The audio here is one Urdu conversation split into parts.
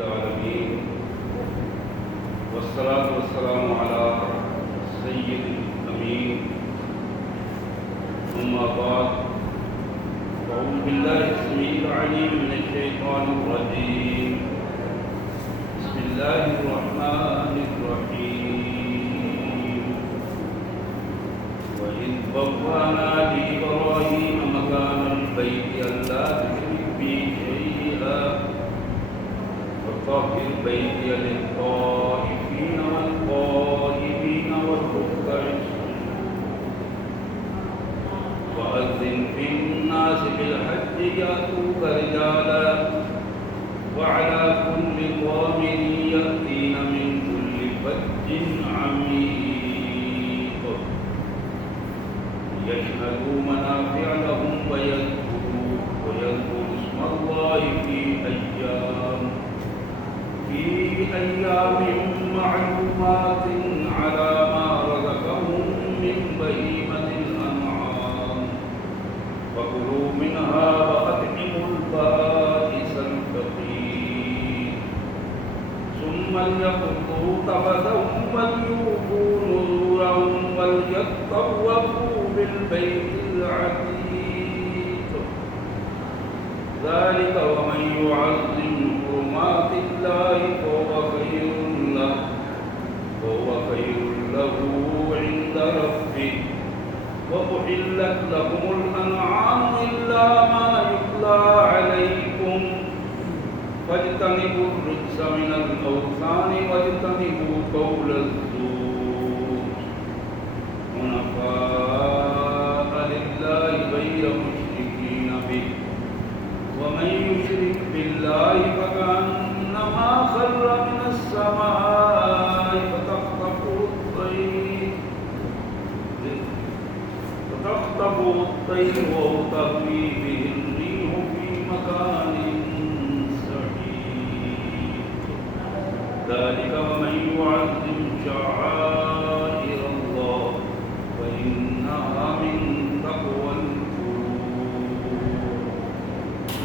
العالمين والصلاة والسلام على سيد الأمين أما بعد فأعوذ بالله السميع العليم من الشيطان الرجيم بسم الله الرحمن الرحيم وإذ بوأنا لإبراهيم مكان البيت ألا تشرك بي شيئا وطهر بيتي للطائفين والقائمين والركع وأذن في الناس بالحج يأتوك رجالا وعلى كل ضامر يأتين من كل فج عميق يشهدوا منافع لهم ويذكروا اسم الله في أيام معلومات على ما رزقهم من بهيمة الأنعام فكلوا منها وأطعموا البائس الفقير ثم ليقضوا تفثهم وليوفوا نذورهم وليطوفوا بالبيت العتيق ذلك ومن يعظم حرمات الله فهو خير له عند ربه وأحلت لكم الأنعام إلا ما يتلى عليكم فاجتنبوا الرجس من الأوثان واجتنبوا قول الزور حنفاء لله غير مشركين به ومن يشرك بالله فكأنما خر من السماء فتخطفه الطير وهو تهوي به الريح في مكان سحيق ذلك ومن يعظم شعائر الله فإنها من تقوى القلوب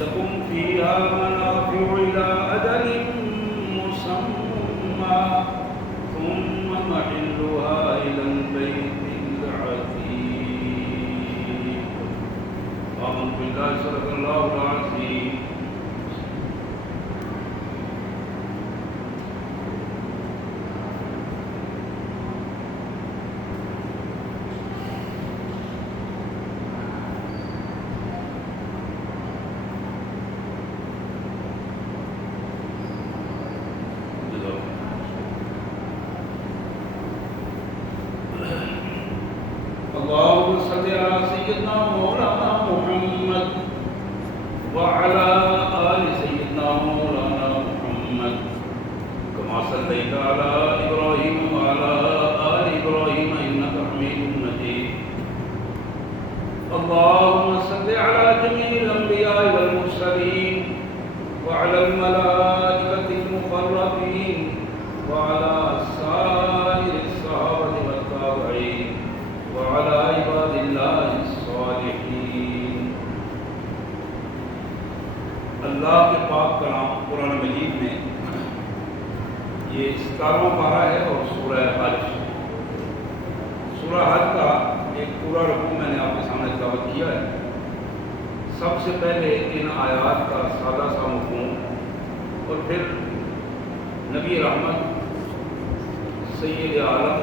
لكم فيها منافع إلى أجل مسمى ثم محلها إلى البيت العتيق آمنت بالله صدق الله العظيم اللهم صل على سيدنا مولانا محمد وعلى آل سيدنا مولانا محمد كما صليت على إبراهيم وعلى آل إبراهيم إنك حميد مجيد اللهم صل على جميع الأنبياء والمرسلين وعلى الملائكة المقربين وعلى سائر الصحابة والتابعين وعلى عباد الله الصالحين اللہ کے پاک کلام قرآن مجید میں یہ 17واں پارہ ہے اور سورہ حج کا ایک پورا رکوع میں نے آپ کے سامنے تلاوت کیا ہے. سب سے پہلے ان آیات کا سادہ سا مفہوم اور پھر نبی رحمت سید عالم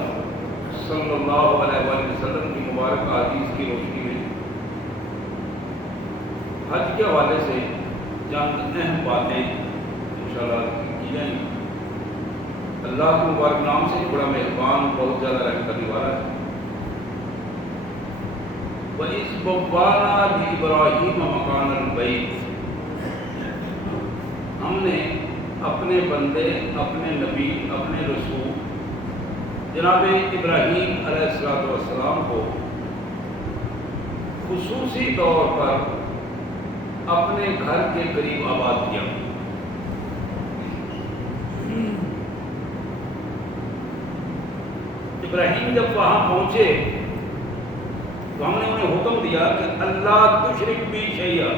صلی اللہ علیہ وآلہ وسلم کی مبارک حدیث کی روشنی میں حج کے حوالے سے چند اہم باتیں انشاءاللہ کی جائیں گی. اللہ کے مبارک نام سے بڑا مہربان بہت زیادہ رحم کرنے والا ہے. وَإِذْ بَوَّأْنَا لِإِبْرَاهِيمَ مَكَانَ الْبَيْتِ ہم نے اپنے بندے اپنے نبی اپنے رسول جناب ابراہیم علیہ السلام کو خصوصی طور پر اپنے گھر کے قریب آباد کیا. ابراہیم جب وہاں پہنچے تو ہم نے انہیں حکم دیا کہ اللہ تشرک بھی شیئا.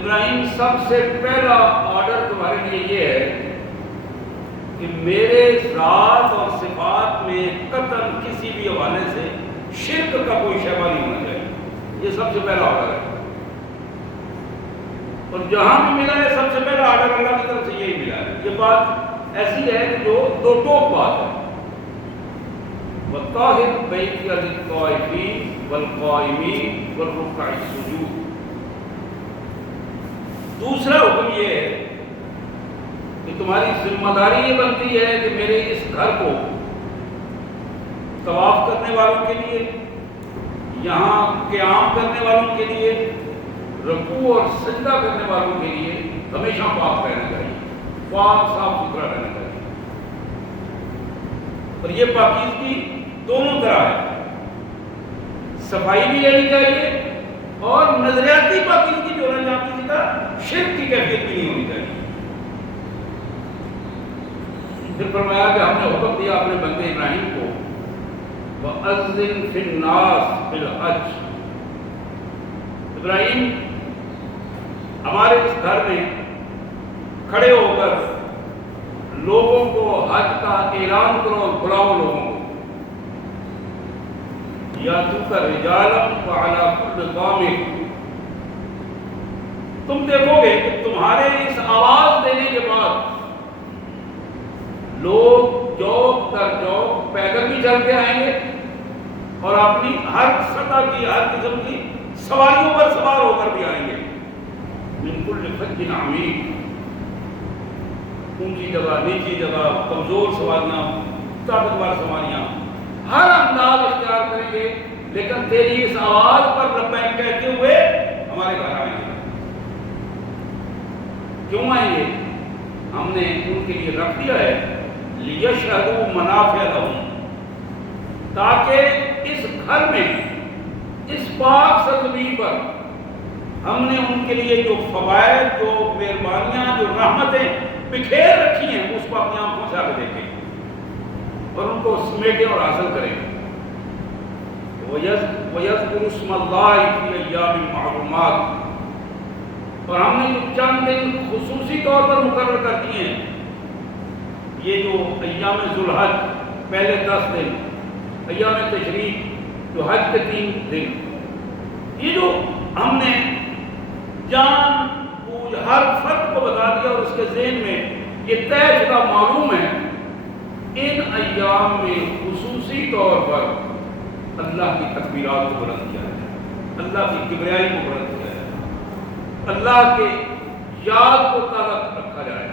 ابراہیم سب سے پہلا آرڈر تمہارے لیے کسی بھی حوالے سے شرک کا کوئی شیبہ نہیں ہونا چاہیے. یہ سب سے پہلا آرڈر ہے. اور جہاں بھی ملا ہے سب سے پہلا آرڈر اللہ کی طرف سے یہی ملا ہے. یہ بات ایسی ہے کہ جو دو ٹوک بات ہے. وَطَاهِرْ بَيْتِيَ لِلطَّائِفِينَ وَالْقَائِمِينَ وَالرُّكَّعِ السُّجُودِ. دوسرا حکم یہ ہے کہ تمہاری ذمہ داری یہ بنتی ہے کہ میرے اس گھر کو طواف کرنے والوں کے لیے، یہاں قیام کرنے والوں کے لیے، رکوع اور سجدہ کرنے والوں کے لیے ہمیشہ پاک رہنا چاہیے، پاک صاف ستھرا رہنا چاہیے. اور یہ پاکیزگی دونوں طرح ہے. صفائی بھی لینی چاہیے اور نظریاتی پاکیزگی جو ہونا چاہتی تھی شرک کی کیفیت بھی نہیں ہونی چاہیے. پھر فرمایا کہ ہم نے حکم دیا اپنے بندے ابراہیم کو وَأَذِّن فِي النَّاسِ بِالْحَجِّ. ابراہیم ہمارے اس گھر میں کھڑے ہو کر لوگوں کو حج کا اعلان کرو اور بلاؤ لوگوں کو. یَأْتُوکَ رِجَالًا وَعَلَىٰ كُلِّ ضَامِرٍ. تم دیکھو گے کہ تمہارے اس آواز دینے کے بعد لوگ جوک در جوک پیدل بھی چل کے آئیں گے اور اپنی ہر سطح کی ہر قسم کی سواریوں پر سوار ہو کر بھی آئیں گے. من کل فج عمیق، اونچی جگہ، نیچی جگہ، کمزور سواریاں، طاقتور سواریاں، ہر انداز اختیار کریں گے، لیکن تیری اس آواز پر لبیک کہتے ہوئے ہمارے گھر آئیں گے. کیوں آئیں گے؟ ہم نے ان کے لیے رکھ دیا ہے لِيَشْهَدُوا مَنَافِعَ لَهُمْ، تاکہ اس گھر میں، اس پاک سرزمین پر ہم نے ان کے لیے جو فوائد، جو مہربانیاں، جو رحمتیں بکھیر رکھی ہیں اس کو اپنی آنکھوں سے آگے دیکھیں اور ان کو سمیٹیں اور حاصل کریں. وَيَذْكُرُ اسْمَ اللَّهِ فِي أَيَّامٍ مَّعْلُومَاتٍ. اور ہم نے جو چند دن خصوصی طور پر مقرر کر دیے ہیں، یہ جو ایام ذوالحج پہلے 10 دن، ایام تشریق جو حج کے 3 دن، یہ جو ہم نے جان بوجھ ہر فرد کو بتا دیا اور اس کے ذہن میں یہ طے شدہ معلوم ہے. ان ایام میں خصوصی طور پر اللہ کی تکبیرات کو بلند کیا ہے، اللہ کی کبریائی کو بلند کیا ہے، اللہ کے یاد کو تازہ رکھا جائے.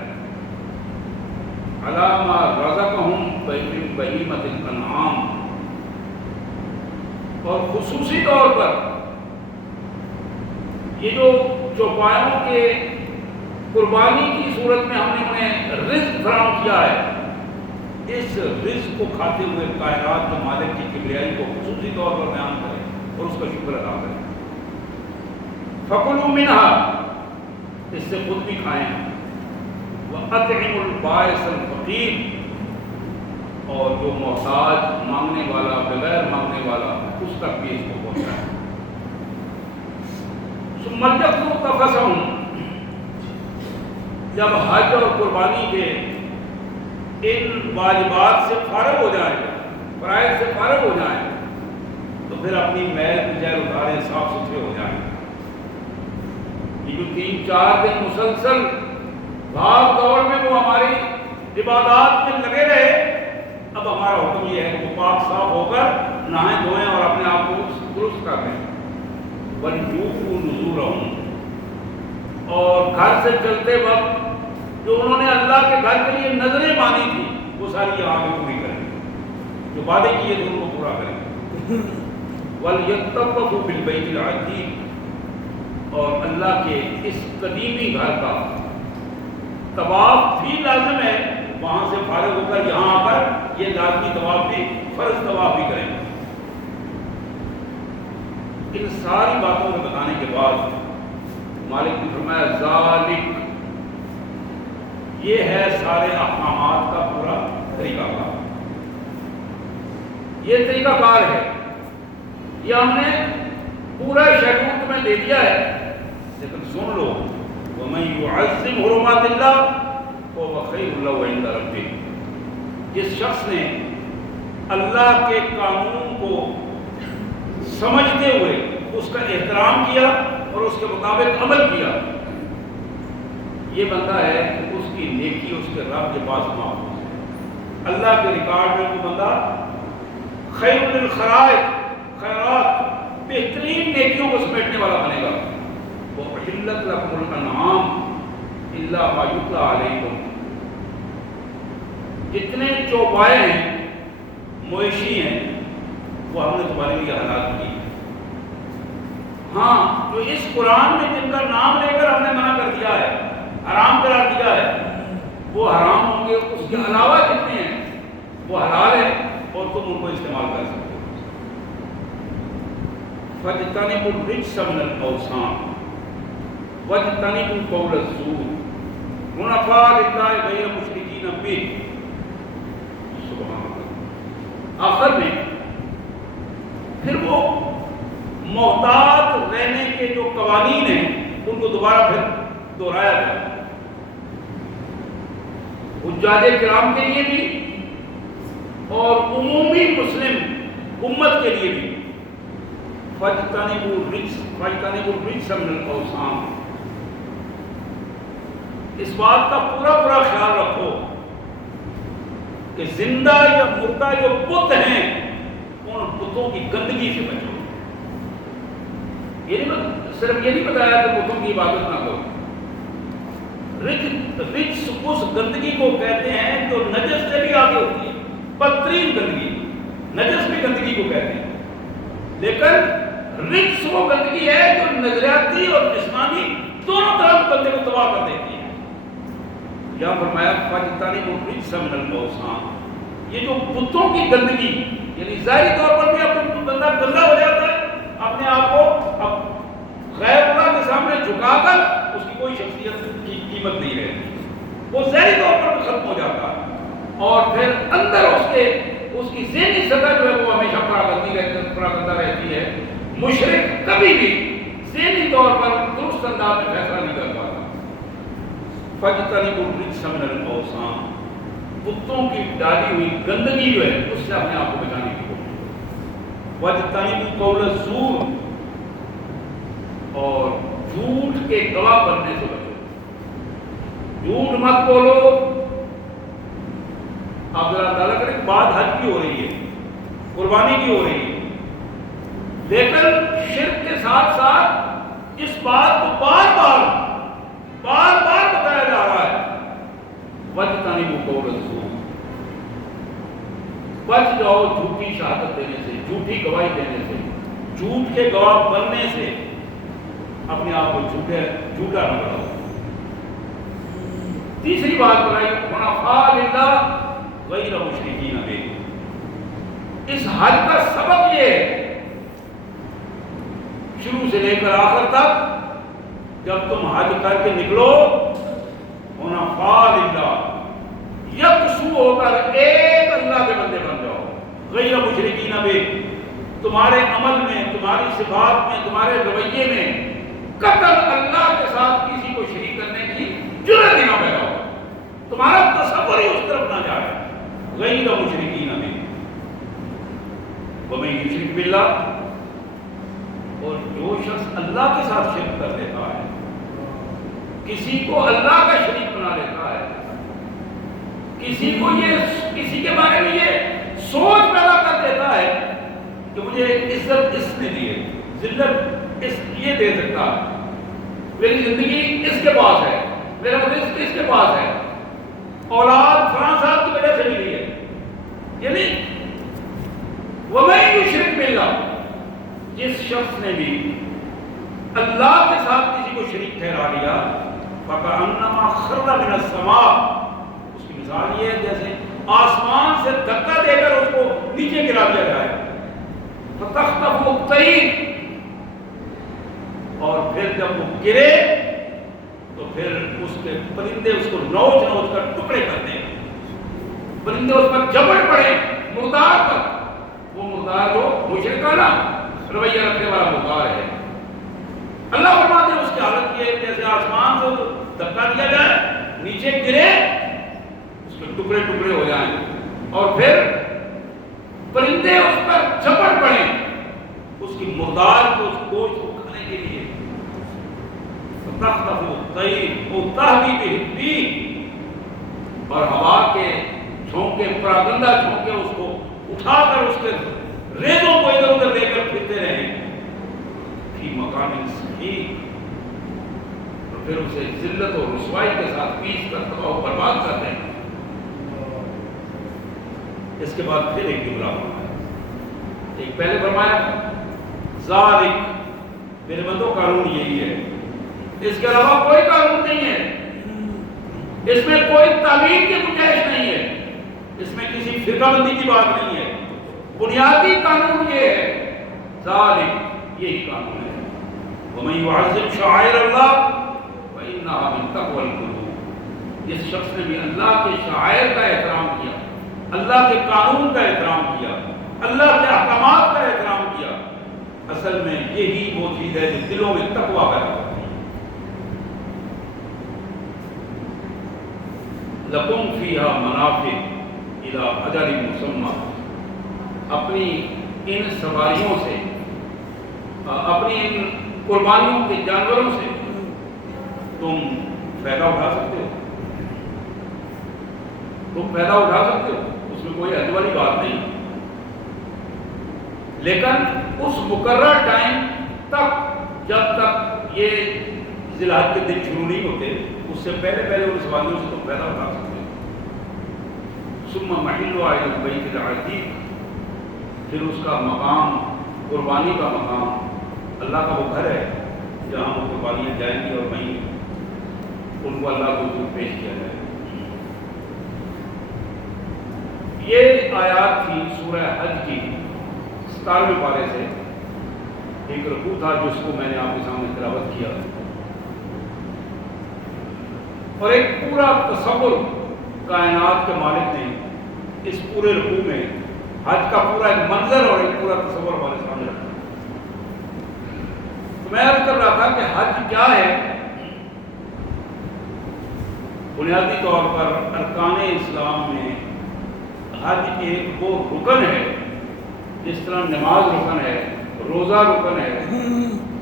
علامہ رزقہم من بہیمۃ الانعام. اور خصوصی طور پر یہ جو چوپایوں کے قربانی کی صورت میں ہم نے انہیں رزق فراہم کیا ہے، اس رزق کو کھاتے ہوئے کائنات کے مالک کی کبریائی کو خصوصی طور پر بیان کریں اور اس کا شکر ادا کریں. فَكُلُوا مِنْهَا، اس سے خود بھی کھائیں. وَأَطْعِمُوا الْبَائِسَ الْفَقِيرَ، اور جو محتاج، مانگنے والا، بغیر مانگنے والا، اس تک بھی اس کو پہنچائیں. ثُمَّ لْيَقْضُوا تَفَثَهُمْ، جب حج اور قربانی کے ان واجبات سے فارغ ہو جائیں، فرائض سے فارغ ہو جائیں، تو پھر اپنی میل کچیل اتاریں، صاف ستھرے ہو جائیں. یہ جو 3-4 دن مسلسل بھاگ دوڑ میں وہ ہماری عبادات میں لگے رہے، اب ہمارا حکم یہ ہے کہ وہ پاک صاف ہو کر نہائیں دھوئیں اور اپنے آپ کو درست کر دیں. وَلْيُوفُوا نُذُورَهُمْ، اور گھر سے چلتے وقت جو انہوں نے اللہ کے گھر کے لیے نظریں مانی تھی وہ ساری یہاں پہ پوری کریں، جو وعدے کیے تھے ان کو پورا کریں. وَلْيَطَّوَّفُوا بِالْبَيْتِ الْعَتِيقِ، اور اللہ کے اس قدیمی گھر کا طواف بھی لازم ہے. وہاں سے فارغ ہو کر یہاں آ کر یہ لازمی طواف بھی، فرض طواف بھی کریں. ان ساری باتوں کو بتانے کے بعد مالک نے فرمایا ذالک، یہ ہے سارے احکامات کا پورا طریقہ کار. یہ طریقہ کار ہے، یہ ہم نے پورا شیڈول تمہیں دے دیا ہے، لیکن سن لو. وَمَن يُعَظِّمْ حُرُمَاتِ اللَّهِ فَهُوَ خَيْرٌ لَهُ عِندَ رَبِّهِ. جس شخص نے اللہ کے قانون کو سمجھتے ہوئے اس کا احترام کیا اور اس کے مطابق عمل کیا، یہ بندہ ہے کہ اس کی نیکی اس کے رب کے پاس محفوظ ہے۔ اللہ کے ریکارڈ میں وہ بندہ خیر للخرائط، خیرات، بہترین نیکیوں کو سمیٹنے والا بنے گا۔ وَأُحِلَّتْ لَكُمُ الْأَنْعَامُ إِلَّا مَا يُتْلَىٰ عَلَيْكُمْ، جتنے چوپائے ہیں، مویشی ہیں، وہ ہم نے تمہارے لیے حلال کی۔ ہاں، جو اس قرآن میں جن کا نام لے کر ہم نے منع کر دیا ہے، حرام قرار دیا ہے، وہ حرام ہوں گے۔ اس کے علاوہ جتنے ہیں وہ حلال ہیں اور تم ان کو استعمال کر سکتے ہو۔ فَاجْتَنِبُوا الرِّجْسَ مِنَ الْأَوْثَانِ وَاجْتَنِبُوا قَوْلَ الزُّورِ حُنَفَاءَ لِلَّهِ غَيْرَ مُشْرِكِينَ بِهِ۔ سبحان اللہ۔ آخر میں پھر وہ محتاط رہنے کے جو قوانین ہیں ان کو دوبارہ پھر دہرایا گیا، حجاج کرام کے لیے بھی اور عمومی مسلم امت کے لیے بھی۔ فَاجْتَنِبُوا الرِّجْسَ مِنَ الْأَوْثَانِ، اس بات کا پورا خیال رکھو کہ زندہ یا مردہ جو بت ہیں ان بتوں کی گندگی سے بچو۔ صرف یہ نہیں بتایا کہ بتوں کی عبادت نہ کرو۔ رجس اس گندگی کو کہتے ہیں جو نجس سے بھی آگے ہوتی ہے، بدترین گندگی، نجس بھی گندگی کو کہتے ہیں، لیکن رجس وہ گندگی ہے جو نظریاتی اور جسمانی دونوں طرف بندے کو تباہ کر دیتی ہے۔ یہاں فرمایا فَاجْتَنِبُوا الرِّجْسَ مِنَ الْأَوْثَانِ، یہ جو بتوں کی گندگی، یعنی ظاہری طور پر بھی اپنے بندہ گندا ہو جاتا ہے، اپنے آپ کو اب غیر اللہ کے سامنے جھکا کر اس کی کوئی شخصیت کی قیمت نہیں رہتی، وہ ظاہری طور پر ختم ہو جاتا ہے، اور پھر اندر اس کی ذہنی سطح جو ہے وہ ہمیشہ پراگندہ رہتی ہے۔ مشرک کبھی بھی ذہنی طور پر درست انداز میں فیصلہ نہیں کر پاتا۔ فَاجْتَنِبُوا الرِّجْسَ مِنَ الْأَوْثَانِ، بتوں کی ڈالی ہوئی گندگی جو ہے اس سے اپنے آپ کو بچانے کی کوشش۔ وَاجْتَنِبُوا قَوْلَ الزُّورِ، اور جھوٹ کے گواہ بننے سے بچو، جھوٹ مت بولو۔ اب ذرا اندازہ کریں، بات حج کی ہو رہی ہے، قربانی کی ہو رہی ہے، لیکن شرک کے ساتھ ساتھ اس بات کو بار بار بتایا جا رہا ہے۔ وَاجْتَنِبُوا قَوْلَ الزُّورِ، بچ جاؤ جھوٹی شہادت دینے سے، جھوٹی گواہی دینے سے، جھوٹ کے گواہ بننے سے، اپنے آپ کو جھوٹا نہ بناؤ۔ تیسری بات بتائی حنفاء للہ غیر مشرکین بہ، اس حج کا سبب یہ ہے شروع سے لے کر آخر تک، جب تم حج کر کے نکلو حنفاء للہ، یکسو ہو کر ایک اللہ کے بندے بن جاؤ، غیر مشرکین بہ، تمہارے عمل میں، تمہاری صفات میں، تمہارے رویے میں قطعاً اللہ کے ساتھ کسی کو شریک کرنے کی جرأت ہی نہ پیدا ہو، تمہارا تصور ہی اس طرف نہ جائے۔ غیر مشرکین بہ، وَمَن یُشْرِک بِاللَّهِ، اور جو شخص اللہ کے ساتھ شرک کر دیتا ہے، کسی کو اللہ کا شریک بنا لیتا ہے، کسی کے بارے میں یہ سوچ پیدا کر دیتا ہے کہ مجھے عزت اس نے دی ہے، ذلت اس یہ دے سکتا ہے، میری زندگی اس کے پاس ہے، میرا رزق اس کے پاس ہے، اولاد فلاں صاحب کی وجہ سے ملی ہے، یعنی وَمَن یُشْرِک بِاللَّهِ، جس شخص نے بھی اللہ کے ساتھ کسی کو شریک ٹھہرا لیا، فَكَأَنَّمَا خَرَّ مِنَ السَّمَاءِ، اس کی مثال یہ ہے جیسے آسمان سے دھکا دے کر اس کو نیچے گرا دیا جائے، فَتَخْطَفُهُ الطَّيْرُ، اور پھر جب وہ گرے تو پھر اس کے پرندے اس کو نوچ کر ٹکڑے کرتے ہیں، پرندے اس پر جھپٹ پڑے مردار پر، وہ مردار جو مشرکانہ رویہ رکھنے والا مردار ہے۔ اللہ فرماتے ہیں اس کی حالت یہ ہے جیسے آسمان سے دھکا دیا جائے، نیچے گرے، اس کے ٹکڑے ٹکڑے ہو جائیں، اور پھر تخطف الطیر او تہوی بہ، اور ہوا کے جھونکے، پراگندہ جھونکے اس کو اٹھا کر اس کے ریزوں کو ادھر ادھر لے کر پھرتے رہے فی مکان صحیح، اور پھر اسے ذلت اور رسوائی کے ساتھ پیس کر تباہ و برباد کر دیں۔ اس کے بعد پھر ایک جملہ فرمایا، ایک پہلے فرمایا ذالک، میرے بندوں قانون یہی ہے، اس کے علاوہ کوئی قانون نہیں ہے، اس میں کوئی تعلیم کی گنجائش نہیں ہے، اس میں کسی فرقہ بندی کی بات نہیں ہے، بنیادی قانون یہ ہے، ذالک، یہی قانون ہے، وَمَن يُعَظِّمْ شَعَائِرَ اللَّهِ وَإِنَّهَا مِن تَقْوَى الْقُلُوبِ، جس شخص نے بھی اللہ کے شعائر کا احترام کیا، اللہ کے قانون کا احترام کیا، اللہ کے احکامات کا احترام کیا، اصل میں یہی وہ چیز ہے جو دلوں میں تقویٰ پیدا کرتی ہے۔ لَكُمْ فِيهَا مَنَافِعُ إِلَىٰ أَجَلٍ مُّسَمًّى، اپنی ان سواریوں سے، اپنی ان قربانیوں کے جانوروں سے تم فائدہ اٹھا سکتے ہو، تم فائدہ اٹھا سکتے ہو، اس میں کوئی حد والی بات نہیں، لیکن اس مقررہ ٹائم تک جب تک یہ ذی الحج کے دن شروع نہیں ہوتے، اس سے پہلے پہلے ان سواریوں سے تم فائدہ اٹھا سکتے ہو۔ ثم محلها إلى البيت العتيق، پھر اس کا مقام، قربانی کا مقام اللہ کا وہ گھر ہے جہاں وہ قربانیاں جائیں گی اور وہیں ان کو اللہ کو حضور پیش کیا جائے گا۔ یہ آیات تھی سورہ حج کی 17ویں پارے سے، ایک رکوع تھا جس کو میں نے آپ کے سامنے تلاوت کیا، اور ایک پورا تصور کائنات کے مالک نے اس پورے رکوع میں حج کا پورا ایک منظر اور ایک پورا تصور ہمارے سامنے رکھا۔ تو میں عرض کر رہا تھا کہ حج کیا ہے؟ بنیادی طور پر ارکان اسلام میں حج ایک وہ رکن ہے، جس طرح نماز رکن ہے، روزہ رکن ہے،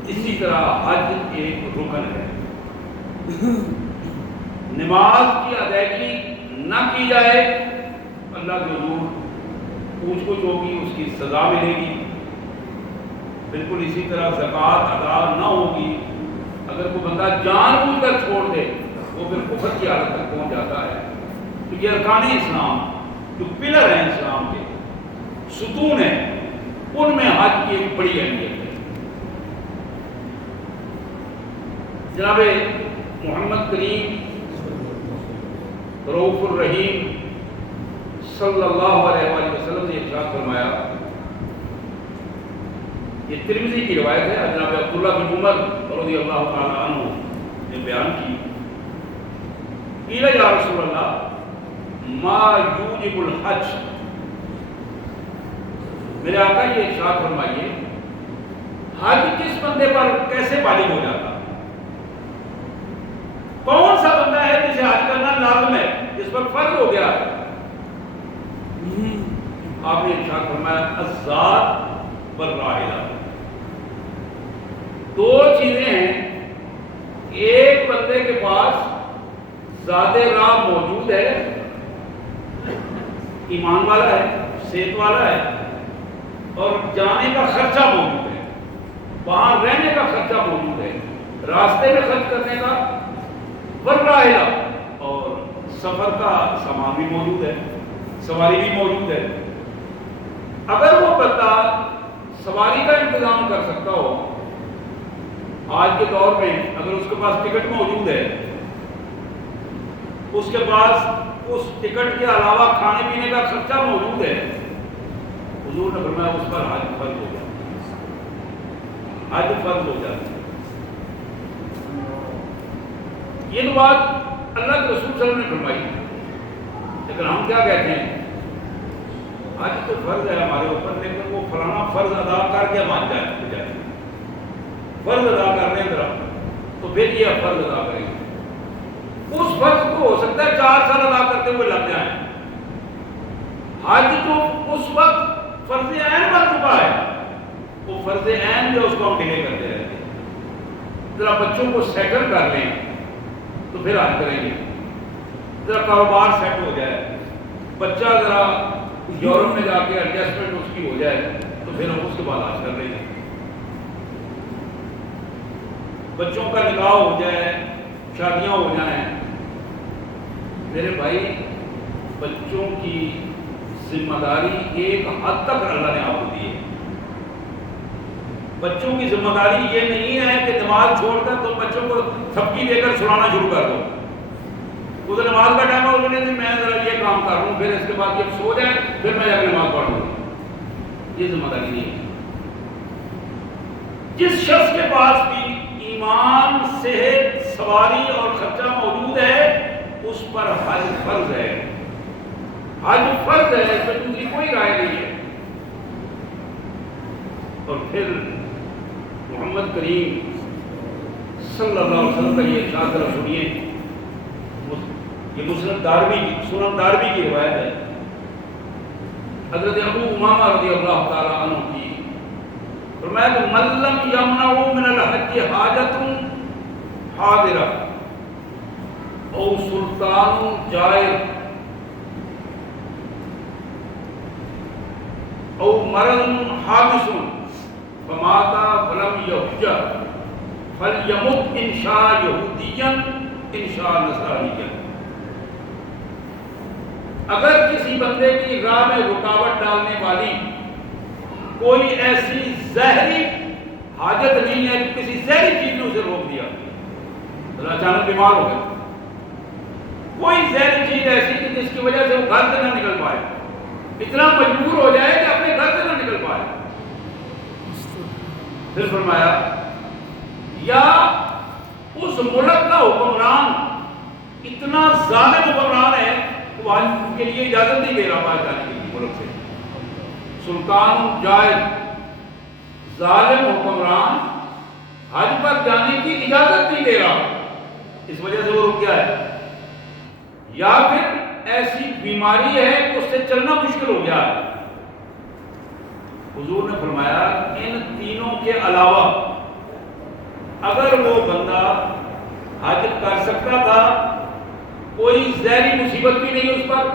اسی طرح حج ایک رکن ہے۔ نماز کی ادائیگی نہ کی جائے، اللہ کے حضور پوچھ گچھ ہوگی، اس کی سزا ملے گی۔ بالکل اسی طرح زکوٰۃ ادا نہ ہوگی، اگر کوئی بندہ جان بوجھ کر چھوڑ دے وہ پھر کفر کی حالت تک پہنچ جاتا ہے۔ تو یہ ارکان اسلام جو پلر ہیں اسلام کے، ستون ہیں، ان میں حج کی ایک بڑی اہمیت ہے۔ جناب محمد کریم رؤوف الرحیم صلی اللہ علیہ وآلہ وسلم نے ارشاد فرمایا، یہ ترمذی کی روایت ہے، جناب عبداللہ بن عمر رضی اللہ تعالی عنہ نے بیان کی، قیل یا رسول اللہ ما یوجب الحج، میرے آقا یہ ارشاد فرمائیے حج کس بندے پر کیسے بالغ ہو جاتا، کون سا بندہ ہے جسے حج کرنا لازم ہے، جس پر فرض ہو گیا ہے؟ آپ نے ارشاد فرمایا الزاد والراحلہ، دو چیزیں ہیں، ایک بندے کے پاس زاد راہ موجود ہے، ایمان والا ہے، صحت والا ہے، اور جانے کا خرچہ موجود ہے، وہاں رہنے کا خرچہ موجود ہے، راستے میں خرچ کرنے کا، والراحلہ، اور سفر کا سامان بھی موجود ہے، سواری بھی موجود ہے۔ اگر وہ بندہ سواری کا انتظام کر سکتا ہو، آج کے دور میں اگر اس کے پاس ٹکٹ موجود ہے، اس کے پاس اس ٹکٹ کے علاوہ کھانے پینے کا خرچہ موجود ہے، حضور نے فرمایا اس پر حج فرض ہو جاتا ہے، حج فرض ہو جاتا ہے۔ یہ تو بات اللہ کے رسول صلی اللہ علیہ وسلم نے فرمائی، لیکن ہم کیا کہتے ہیں؟ حج تو فرض ہے ہمارے اوپر، لیکن وہ فلانا فرض ادا کر کے مان جائے، فرض ادا کر رہے ہیں ذرا، تو پھر یہ فرض ادا کریں گے۔ اس فرض کو ہو سکتا ہے 4 سال ادا کرتے ہوئے لگ جائیں، حج تو اس وقت فرض عین بن چکا ہے، وہ فرض عین جو اس کو ہم ڈیلے کرتے رہتے ہیں۔ ذرا بچوں کو سیٹل کر لیں تو پھر آج کریں گے، ذرا کاروبار سیٹ ہو جائے، بچہ ذرا یورپ میں جا کے ایڈجسٹمنٹ اس کی ہو جائے تو پھر ہم اس کے بعد آج کر لیں گے، بچوں کا نکاح ہو جائے، شادیاں ہو جائیں۔ میرے بھائی بچوں کی ذمہ داری ایک حد تک اللہ نے آپ کو دی ہے۔ بچوں کی ذمہ داری یہ نہیں ہے کہ نماز چھوڑ کر تم بچوں کو تھپکی دے کر سلانا شروع کر دو، ادھر نماز کا ٹائم ہوگا نہیں میں ذرا یہ کام کر رہا ہوں، پھر اس کے بعد جب سو جائے پھر میں جا کے نماز پڑھ لوں، یہ ذمہ داری نہیں ہے۔ جس شخص کے پاس بھی ایمان، صحت، سواری اور خرچہ موجود ہے اس پر حج فرض ہے، حج فرض ہے، اس میں دوسری کوئی رائے نہیں ہے۔ اور پھر محمد کریم صلی اللہ علیہ وسلم کا یہ ارشاد ذرا سنیے، یہ مسلم داروی سنن داروی کی روایت ہے، حضرت ابو امامہ رضی اللہ تعالی عنہ کی، فرمایا کہ من لم یمنعوا من الحج حاجۃ حاضرہ او سلطان جائر او مرض حابس فمات ولم یحج فلیمت ان شاء یہودیا ان شاء نصرانیا۔ اگر کسی بندے کی راہ میں رکاوٹ ڈالنے والی کوئی ایسی زہری حاجت نہیں ہے کہ کسی زہری چیز نے اسے روک دیا، اچانک بیمار ہو گیا، کوئی زہری چیز ایسی کہ جس کی وجہ سے وہ گھر سے نہ نکل پائے، اتنا مجبور ہو جائے کہ اپنے گھر سے نہ نکل پائے، پھر فرمایا یا اس ملک کا حکمران اتنا ظالم حکمران ہے کہ وہ ان کے لیے اجازت نہیں دے رہا باہر جانے کے لیے ملک سے، سلطان جائز ظالم حکمران حج پر جانے کی اجازت نہیں دے رہا، اس وجہ سے وہ رک گیا ہے، یا پھر ایسی بیماری ہے کہ اس سے چلنا مشکل ہو گیا ہے۔ حضور نے فرمایا ان تینوں کے علاوہ اگر وہ بندہ حج کر سکتا تھا، کوئی زہری مصیبت بھی نہیں اس پر،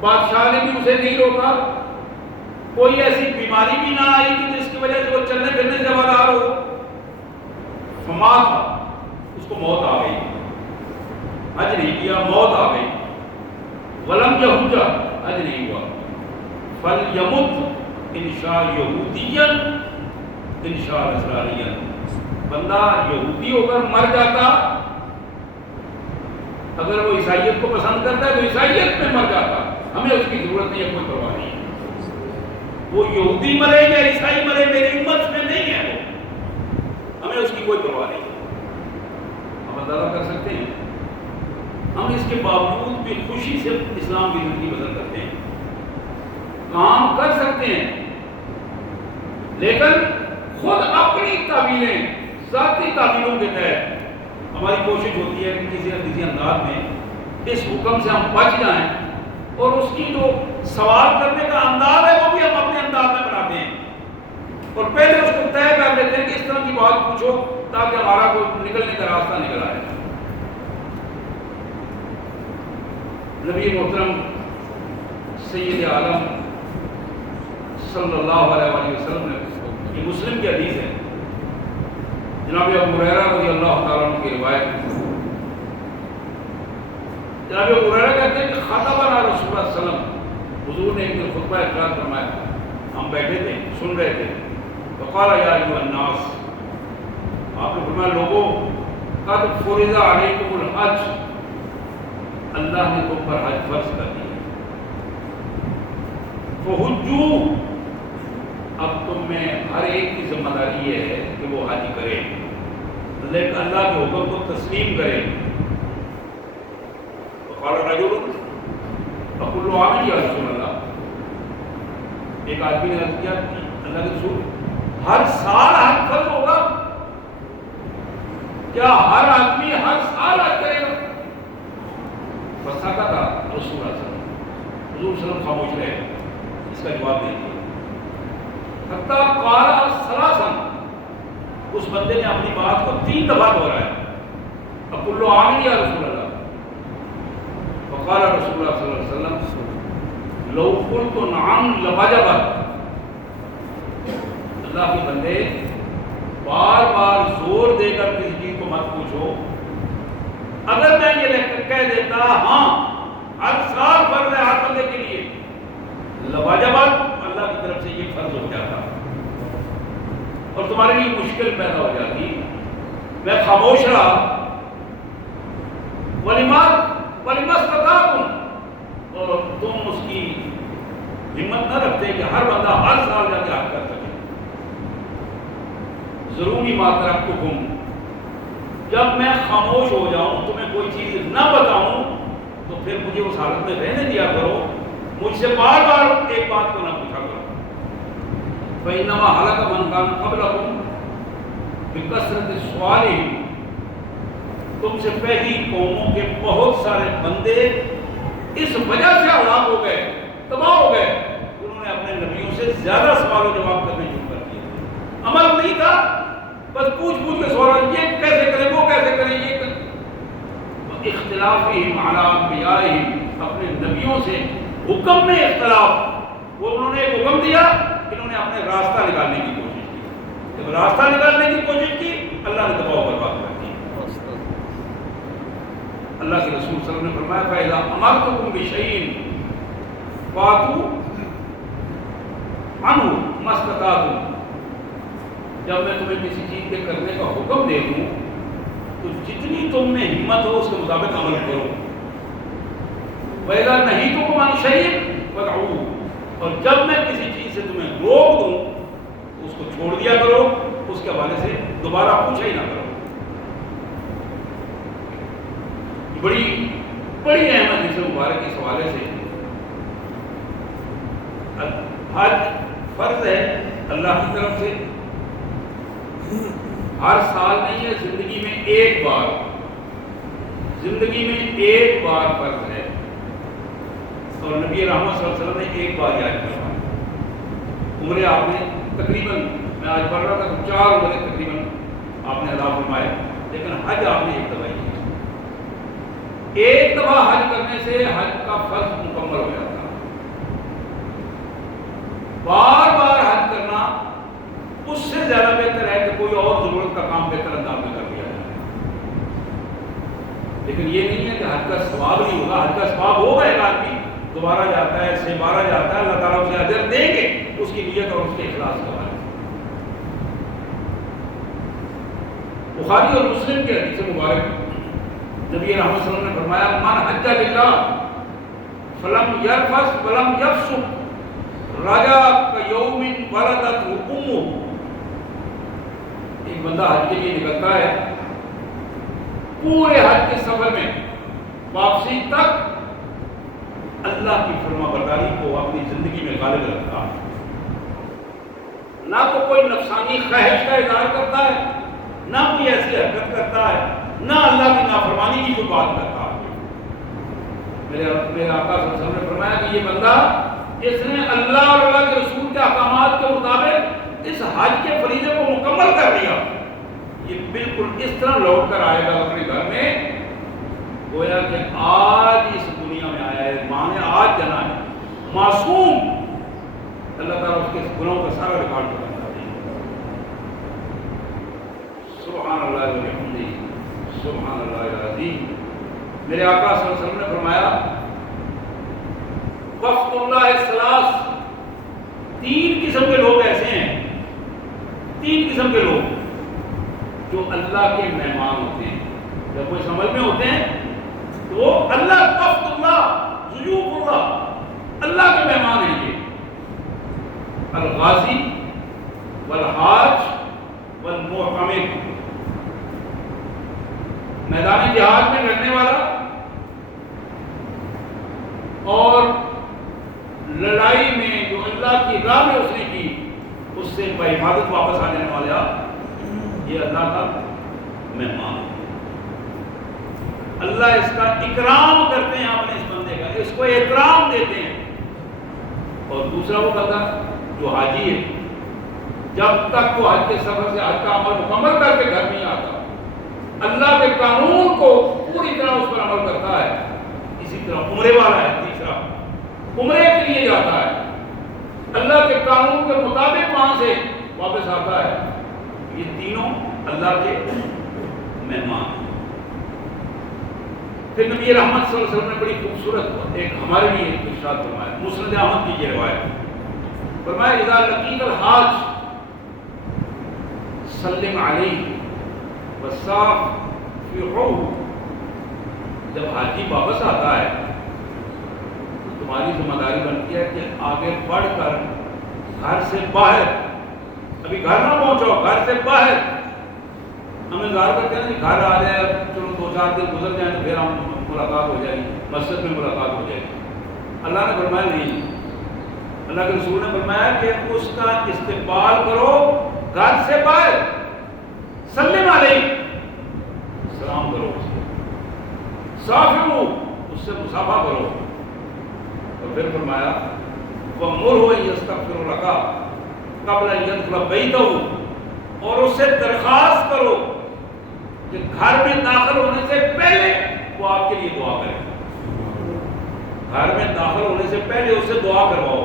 بادشاہ نے بھی اسے نہیں روکا، کوئی ایسی بیماری بھی نہ آئی کہ جس کی وجہ سے وہ چلنے پھرنے سے وادار ہو، فمات تھا اس کو موت آ گئی، حج نہیں کیا موت آ گئی، ولم یحج حج نہیں ہوا، فلیمت ان شاء یہودیا ان شاء نصرانیا، بندہ یہودی ہو کر مر جاتا، اگر وہ عیسائیت کو پسند کرتا ہے تو عیسائیت میں مر جاتا، ہمیں اس کی ضرورت نہیں ہے، کوئی پرواہ نہیں ہے، وہ یہودی مرے یا عیسائی مرے میری امت میں نہیں ہے، وہ ہمیں اس کی کوئی پرواہ نہیں ہے۔ ہم اندازہ کر سکتے ہیں ہم اس کے باوجود بھی خوشی سے اسلام کی زندگی بسر کرتے ہیں، کام کر سکتے ہیں، لیکن خود اپنی تعویلیں ذاتی تعویلوں کے تحت ہماری کوشش ہوتی ہے کہ کسی نہ کسی انداز میں اس حکم سے ہم بچ جائیں، اور اس کی جو سوال کرنے کا انداز ہے وہ بھی ہم اپنے انداز میں بناتے ہیں، اور پہلے اس کو طے کر لیتے ہیں کہ اس طرح کی بات پوچھو تاکہ ہمارا کوئی نکلنے کا راستہ نکل آئے۔ نبی محترم سید عالم صلی اللہ علیہ وسلم نے، یہ مسلم کی حدیث ہے، جناب ابو ہریرہ رضی اللہ تعالیٰ عنہ کی روایت، جناب ابو ہریرہ کہتے ہیں کہ خطبنا رسول اللہ صلی اللہ علیہ وسلم، حضور نے ایک دن خطبہ ارشاد فرمایا، ہم بیٹھے تھے سن رہے تھے، فقال یا ایھا الناس، آپ نے فرمایا لوگوں، قد فرض علیکم الحج، اللہ نے تم پر حج فرض کر دیا، فحجوا، اب تم میں ہر ایک کی ذمہ داری یہ ہے کہ وہ حج کرے، لیکن اللہ کے حکم کو تسلیم کرے۔ فقال رجل فکل عام یا رسول اللہ، ایک آدمی نے عرض کیا کہ اللہ کے رسول ہر سال حج فرض ہوگا، کیا ہر آدمی ہر سال حج کرے گا؟ فسکت رسول اللہ صلی اللہ علیہ وسلم، حضور صلی اللہ علیہ وسلم خاموش رہے، اس کا جواب نہیں دیا، حتیٰ قال ثلاثا، اس بندے نے اپنی بات کو 3 دفعہ دہرایا. اقول آمین یا رسول اللہ. وقال رسول اللہ صلی اللہ علیہ وسلم لو قلت نعم لوجبت. اللہ کے بندے بار بار زور دے کر کسی چیز کو مت پوچھو. اگر میں یہ کہہ دیتا ہاں ہر سال فرض ہے ہر بندے کے لیے، لواجبات اللہ کی طرف سے یہ فرض ہو جاتا اور تمہارے لیے مشکل پیدا ہو جاتی. میں خاموش رہا. وَلِمَا اسْتَطَعْتُمْ، اور تم اس کی ہمت نہ رکھتے کہ ہر بندہ ہر سال جا کے حج کر سکے. ضروری ما ترکتکم، جب میں خاموش ہو جاؤں تمہیں کوئی چیز نہ بتاؤں تو پھر مجھے اس حالت میں رہنے دیا کرو، مجھ سے بار بار ایک بات کو نہ پوچھا کرو. فَإِنَّمَا هَلَكَ مَنْ كَانَ قَبْلَكُمْ بِكَثْرَةِ سُؤَالِهِمْ، تم سے پہلی قوموں کے بہت سارے بندے اس وجہ سے ہلاک ہو گئے، تباہ ہو گئے، انہوں نے اپنے نبیوں سے زیادہ سوال و جواب کرنے شروع کر دیے. عمل نہیں تھا، بس پوچھ کے سوال، یہ کیسے کریں وہ کیسے کریں یہ کریں. اختلافہم علی انبیائہم، اپنے نبیوں سے حکم میں اختلاف. وہ انہوں نے ایک حکم دیا، انہوں نے اپنے راستہ نکالنے کی کوشش کی. جب راستہ نکالنے کی کوشش کی اللہ نے دباؤ برباد کر دی. اللہ کے رسول صلی اللہ علیہ وسلم نے فرمایا فَإِذَا أَمَرْتُكُمْ بِشَيْءٍ فَأْتُوا عَنْهُ مَا اسْتَطَعْتُمْ، جب میں تمہیں کسی چیز کے کرنے کا حکم دے دوں تو جتنی تم میں ہمت ہو اس کے مطابق عمل کرو. وَإِذَا نَهِيتُكُمْ عَنْ شَيْءٍ فَدْعُوهُ، اور جب میں کسی چیز سے تمہیں روک دوں تو اس کو چھوڑ دیا کرو، اس کے حوالے سے دوبارہ پوچھا ہی نہ کرو. بڑی اہم حدیث مبارک اس حوالے سے. حج فرض ہے اللہ کی طرف سے، ہر سال نہیں ہے، زندگی میں ایک بار، زندگی میں ایک بار فرض ہے. اور نبی رحمت صلی اللہ علیہ وسلم نے ایک بار یاد کروایا. عمرے آپ نے تقریباً، میں آج پڑھ رہا تھا 4 عمرے تقریباً آپ نے ادا فرمائے، لیکن حج آپ نے ایک دفعہ کیا. ایک دفعہ حج کرنے سے حج کا فرض مکمل ہو جاتا ہے. بار بار حج کرنا اس سے زیادہ بہتر ہے کہ کوئی اور ضرورت کا کام بہتر انداز میں کر لیا جائے. لیکن یہ نہیں ہے کہ حج کا ثواب نہیں ہوگا. حج کا ثواب ہوگا. ایک آدمی دوبارہ جاتا ہے، سے بارہ جاتا ہے، اللہ تعالیٰ اسے اجر دیں گے اس کی نیت اور اس کے اخلاص کے بارے میں. بخاری اور مسلم کے حدیث مبارک نبی رحمت صلی اللہ علیہ وسلم نے فرمایا من حج للہ فلم یرفث ولم یفسق رجع کیوم ولدتہ امہ. ایک بندہ حج کے لیے نکلتا ہے، پورے حج کے سفر میں واپسی تک اللہ کی فرما برداری کو اپنی زندگی میں غالب رکھتا ہے. نہ تو کوئی نفسانی خواہش کا اظہار کرتا ہے، نہ کوئی ایسی حرکت کرتا ہے، نہ اللہ کی نافرمانی کی کوئی بات کرتا ہے. میرے آقا صلی اللہ علیہ وسلم نے فرمایا کہ یہ بندہ اس نے اللہ اور اللہ کے رسول کے احکامات کے مطابق اس حج کے فریضے کو مکمل کر لیا. یہ بالکل اس طرح لوٹ کر آئے گا اپنے گھر میں گویا کہ آج اس دنیا میں آیا ہے، ماں نے آج جنا ہے، معصوم. اللہ تعالیٰ اس کے گناہوں کا سارا ریکارڈ کرتا ہے. سبحان اللہ و بحمدہ سبحان اللہ العظیم. میرے آقا صلی اللہ علیہ وسلم نے فرمایا وفد اللہ الثلاث، 3 قسم کے لوگ ایسے ہیں، 3 قسم کے لوگ جو اللہ کے مہمان ہوتے ہیں. جب وہ اس عمل میں ہوتے ہیں تو وہ اللہ، وفد اللہ، ضیوف اللہ، اللہ کے مہمان ہیں. یہ الغازی والحاج والمعتمر، میدان جہاد میں لڑنے والا اور لڑائی میں جو اللہ کی راہ میں اس نے کی اس سے بحفاظت واپس آ جانے والا، یہ اللہ کا مہمان. اللہ اس کا اکرام کرتے ہیں اپنے اس بندے کا، اس کو احترام دیتے ہیں. اور دوسرا وہ بندہ جو حاجی ہے، جب تک وہ حج کے سفر سے حج کا عمل مکمل کر کے گھر نہیں آتا، اللہ کے قانون کو پوری طرح اس پر عمل کرتا ہے. اسی طرح عمرے والا ہے تیسرا، عمرے کے لیے جاتا ہے، اللہ کے قانون کے مطابق وہاں سے واپس آتا ہے. یہ تینوں اللہ کے مہمان. پھر نبی رحمت صلی اللہ علیہ وسلم نے بڑی خوبصورت ایک ہمارے لیے ارشاد فرمایا، مسند احمد کی یہ روایت. فرمایا اذا لقیت الحاج سلم علیہ وصافحہ. جب حاجی واپس آتا ہے تو تمہاری ذمہ داری بنتی ہے کہ آگے بڑھ کر گھر سے باہر، ابھی گھر نہ پہنچو، گھر سے باہر. ہم انتظار کرتے ہیں کہ گھر آ جائے، چلو 2-4 دن گزر جائیں تو پھر ہم ملاقات ہو جائے گی، مسجد میں ملاقات ہو جائے گی. اللہ نے فرمایا نہیں. اللہ کے رسول نے فرمایا کہ اس کا استقبال کرو گھر سے باہر، سلم علیہ، سلام کرو اسے، صافحو، اس سے مصافحہ کرو. اور پھر فرمایا وَمُرْهُ أَن يَسْتَغْفِرَ لَكَ قَبْلَ أَن يَدْخُلَ بَيْتَهُ. اور اس سے درخواست کرو کہ گھر میں داخل ہونے سے پہلے وہ آپ کے لیے دعا کرے. گھر میں داخل ہونے سے پہلے اس سے دعا کرواؤ.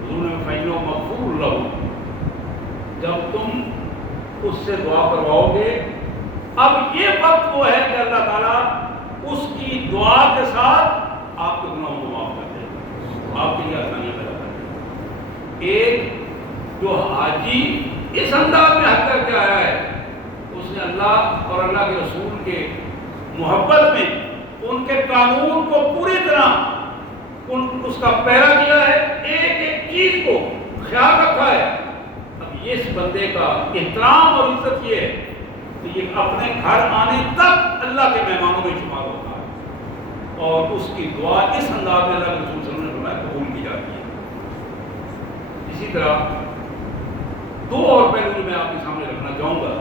حضور نے فَإِنَّهُ مَغْفُورٌ لَهُ. جب تم اس سے دعا کرواؤ گے، اب یہ وقت وہ ہے کہ اللہ تعالیٰ اس کی دعا کے ساتھ آپ کے گناہوں کو معاف کر دے گا، آپ کے لیے آسانیاں پیدا کر دے گا. ایک جو حاجی اس انداز میں حج کر کے آیا ہے، اس نے اللہ اور اللہ کے رسول کے محبت میں ان کے قانون کو پوری طرح اس کا پیرا کیا ہے، ایک ایک چیز کو خیال رکھا ہے. اب اس بندے کا احترام اور عزت یہ ہے کہ یہ اپنے گھر آنے تک اللہ کے مہمانوں میں شمار ہوتا ہے، اور اس کی دعا اس انداز میں اللہ کے رسول صلی اللہ علیہ وسلم قبول کی جاتی ہے. اسی طرح 2 اور پہلو میں آپ کے سامنے رکھنا چاہوں گا.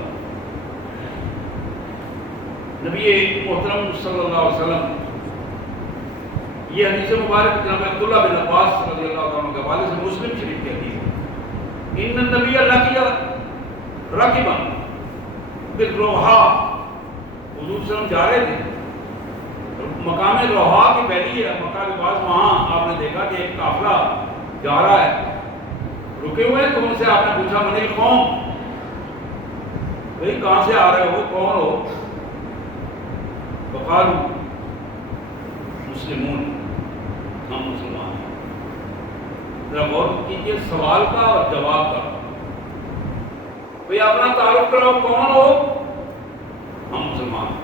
نبی محترم صلی اللہ علیہ وسلم، یہ حدیث مبارک جناب عبداللہ بن عباس رضی اللہ عنہ کے حوالے سے مسلم شریف کی حدیث ہے. ان النبی لقی راکبا بالروحا. حضور صلی اللہ علیہ وسلم جا رہے تھے، مقام روحا کی پہلی ہے مکہ کے پاس، وہاں آپ نے دیکھا کہ ایک قافلہ جا رہا ہے. رکے ہوئے تو ان سے آپ نے پوچھا من القوم، بھئی کہاں سے آ رہے ہو، کون ہو؟ فقالوا مسلمون، ہم مسلمان ہیں. ذرا غور کیجیے سوال کا اور جواب کا. بھئی اپنا تعارف کراؤ، کون ہو؟